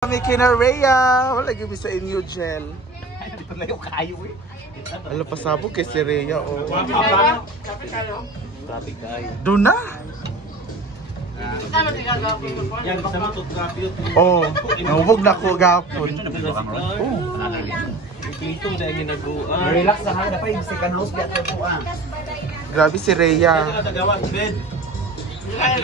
Kami kina Rhea. Wala lagi sa inyo, Jel. Alam pa sabog kay si Rhea, oh. Doon na? Oh, nahubog na ko gapon. Relax na ha, dapat yung second house biya ito po ah. Grabe si Rhea. Ay,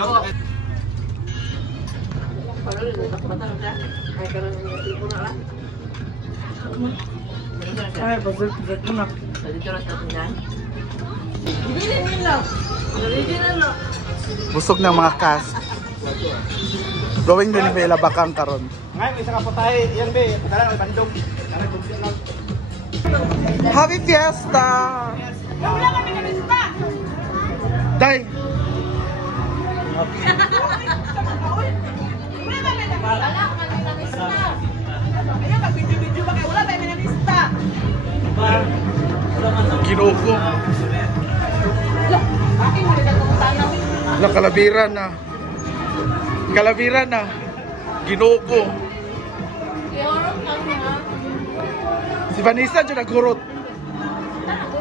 bagay mo na. Busog ng mga cast. Going din may labakang karon. Ngayon, isa ka po tayo. Yan be, padala ng bandong. Happy Fiesta! Wala kami na lista! Day! Wala kami na lista! Ayun, mag-video-video ba kayo? Wala kami na lista! Ginoo ko. Akin mo na kung tanaw. La kalabira na. Kalabira na. Ginoo ko. Si Vanessa dyan nagurot.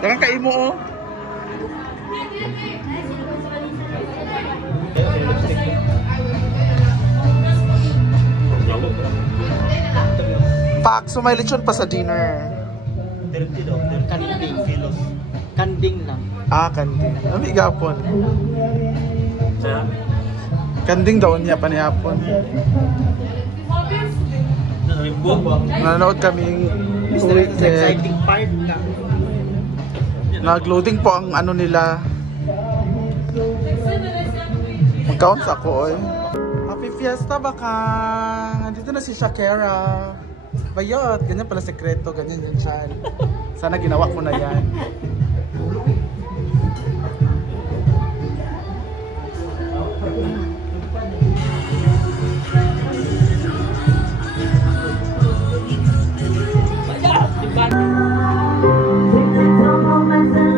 Dagang kaimo, oh. Pak, so may lechon pa sa dinner. 30 daw, kanding kilos. Kanding lang. Ah, kanding. Ami gapon. Kanding daw niya panihapon. Nanonood kaming weekend. Exciting part na. Nag-loading po ang ano nila. Mag-counts ako, oy. Happy Fiesta baka. Nandito na si Shakira. Bayot, ganyan pala sekreto, ganyan yung chan. Sana ginawa ko na yan.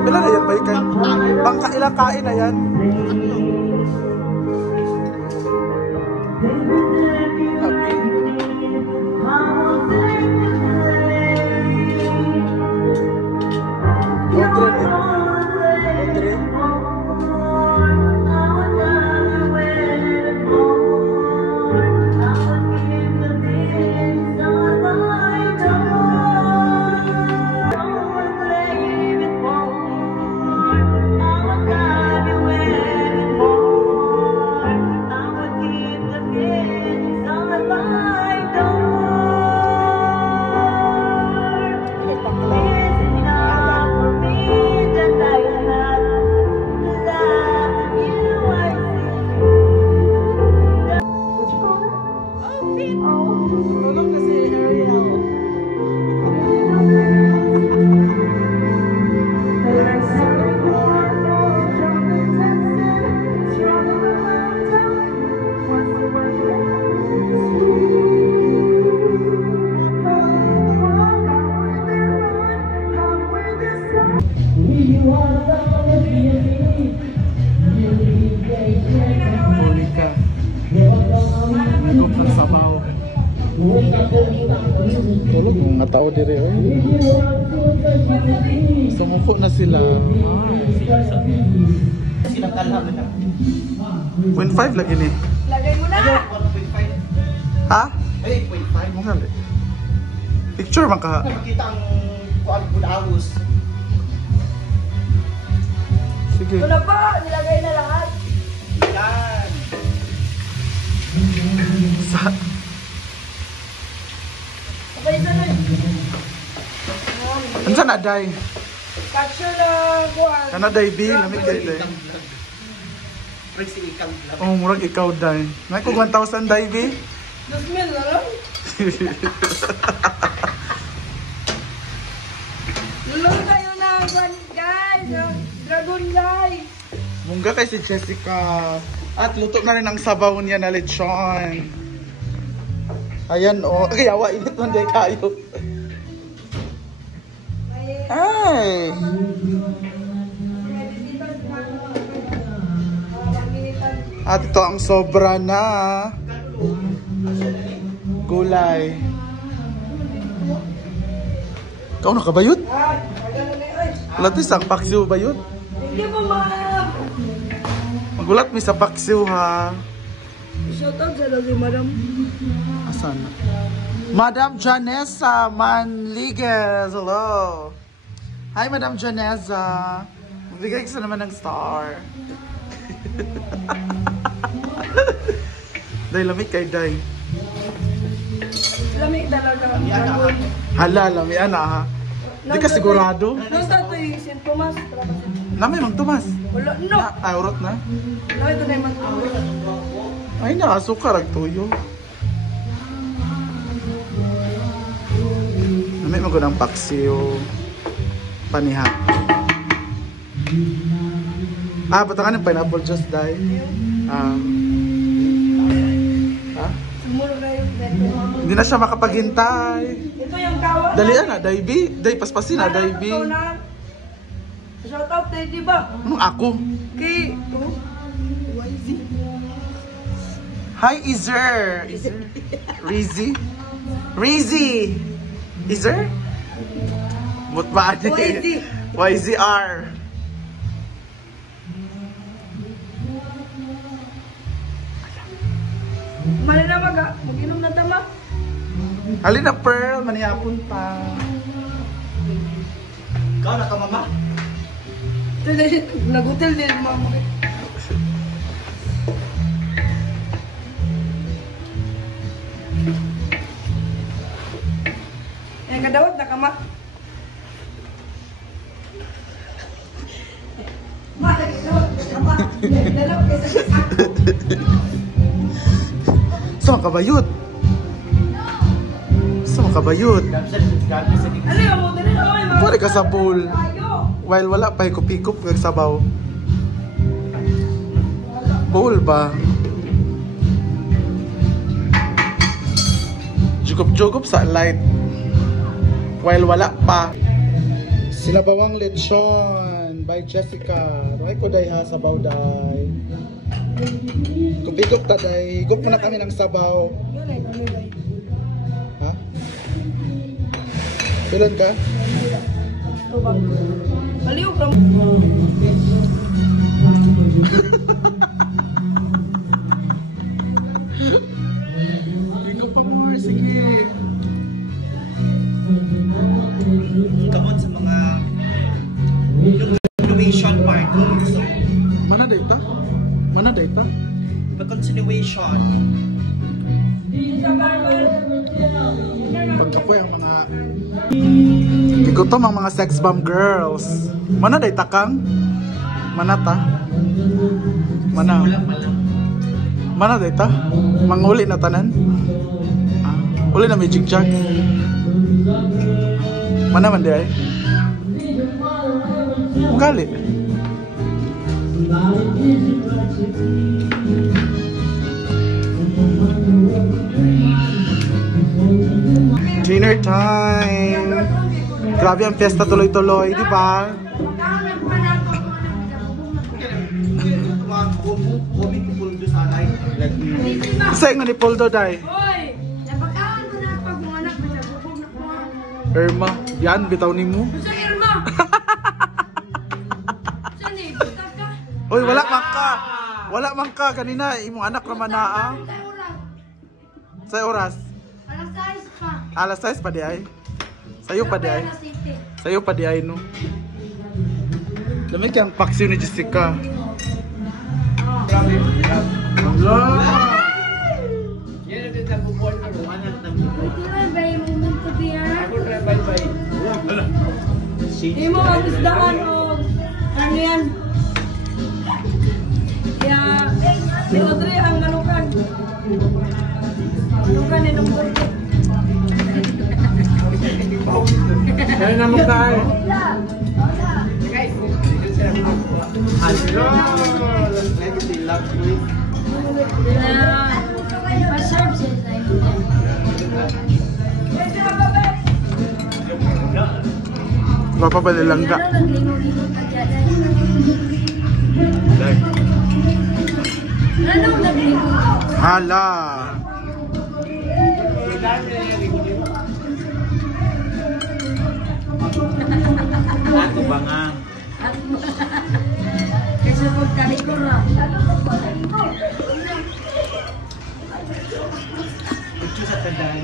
Bila na yan ba yung bangka ilang kain na yan? Tulog mga tao dire, oy. Sumuko na sila. Silang kalham na. 0.5 lagi ni. Lagay mo na! Ha? Ay, 0.5. Mo gali. Picture man ka. Makita ang kuan budawos. Sige. Wala pa! Nilagay na lahat! Yan. Sa Kapay na rin! Ansa na day? Capture na buwan! Kana day B, lamig kay day. Pwede si ikang vlog. Oh, murag ikaw day. May ko 1,000 day B. Dusmin na lang! Lulong tayo na buwan, guys! Dragon guys! Mungga kay si Jessica. At luto na rin ang sabaw niya na lechon. Ayan, oh. Kayawa, init man day kayo. Ay! At ito ang sobra na. gulay. Ikaw nakabayot? Wala ito isang paksiw bayot? Hindi po, ma'am. Magulat mi sa paksiw ha. Shoutout sa lagi, madam. Asan? Madam Janessa Manliguez. Hello. Hi, Madam Janessa. Magbigay ka naman ng star. Day, lamig kay Day. Lamig talaga. Hala, lamig ana ha. Di ka sigurado? Nasa ito yung St. Thomas. Namay mang Tomas. Wala, no. Ay, urot na. No, ito na yung matulog. Ay, nakasukar ang tuyo. Namay mo ko ng paksiw. Paniha. Batakan ng pineapple juice, Day. Ha? Sumuro na yung Hindi na siya makapaghintay. ito yung kawan. Dali na, Day B. Day, paspasin na, Day B. Shoutout tayo, di ba? Anong ako? Kay... Hi, Izer. Rizzy? Rizzy! Izer? Mut ba? YZ. YZR. Mali na mag-inom na tama. Halina, Pearl. Maniyapon pa. Ikaw na ka, mama? Ito na nagutil din, mama. Eh, kadawat na kama. Saan ka bayot? Saan ka bayot? Ano yung mo? Dali na, oy, mga- Pwede ka sa pool. Tayo. While wala pa hikup-hikup kag sabaw. Bowl ba? Jugup-jugup sa light. While wala pa. Sinabawang lechon by Jessica. Roy ko day ha, sabaw day. Kupigop ta day. Higup na kami ng sabaw. Yun ay, kami ba? Ha? Pilan ka? Ito ba? Baliw ka mo. Higup pa more, sige. Kamot sa mga continuation part. Mana data? Mana data? Continuation. Pagka ko yung mga igutom ang mga sex bomb girls. Mana day takang? Mana ta? Mana? Mana day ta? Manguli na tanan? Uli na may jigjag. Mana man day? Gali. Dinner time! Grabe ang fiesta tuloy-tuloy, di ba? Sa nga ni Poldo, day. Hoy! Napakawan ko na pag mga anak mo sa bubog na ko. Irma, yan, bitaw ni mo. Sa Irma! Saan eh? Butag ka? Uy, wala man ka! Wala man ka, kanina, imong anak naman na Sa oras. Sa oras. Alas 6 pa. Alas 6 pa di ay. Sayo pa di ay. Alas 7. Sayo pa di ay, no? Lamig kang paksiw ni Jessica. Tira ba yung moment to be here? Hindi mo ang isdaan o ano yan? Kaya, dito dali ang manukan. Manukan ni nung burke. Kaya na mo tayo. Pa-serve Mapapalilangga. Hala. Ato ba nga? Kasi pagkali ko na. Ito sa taday.